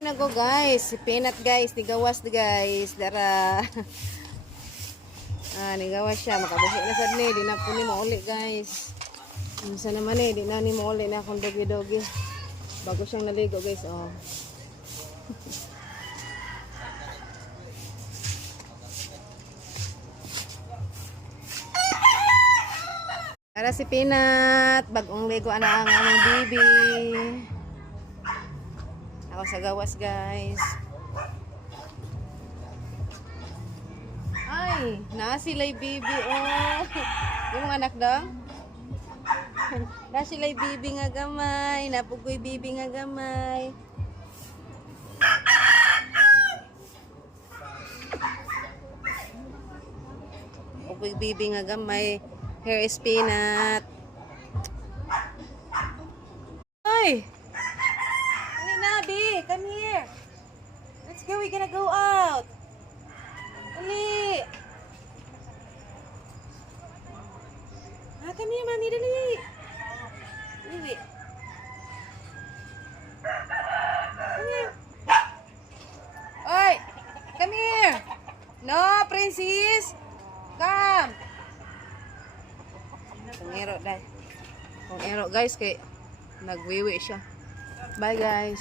Nago guys, si Peanut guys, nigawas guys, dara. Nigawas siya, makabuhi na sad ni, di na po ni mauli guys. Unsa naman di na ni mauli na akong dogi-dogi. Bago siyang naligo guys, oh. Para si Peanut, bagong ligo ana ang among bibi. Ako sa gawas guys. Ay, naa sila'y bibi oh. Yung anak daw. Na sila'y bibi nga gamay, napugoy bibi nga gamay. Pugoy bibi nga gamay. Here is Peanut. Ay! Hey, Nabi, come here. Let's go, we're gonna go out. Dali. Come here, Mami, dali. Dali. Come here. Oy, come here. No, princess. Come. Kung ero guys, kay nagwiwi siya. Bye guys.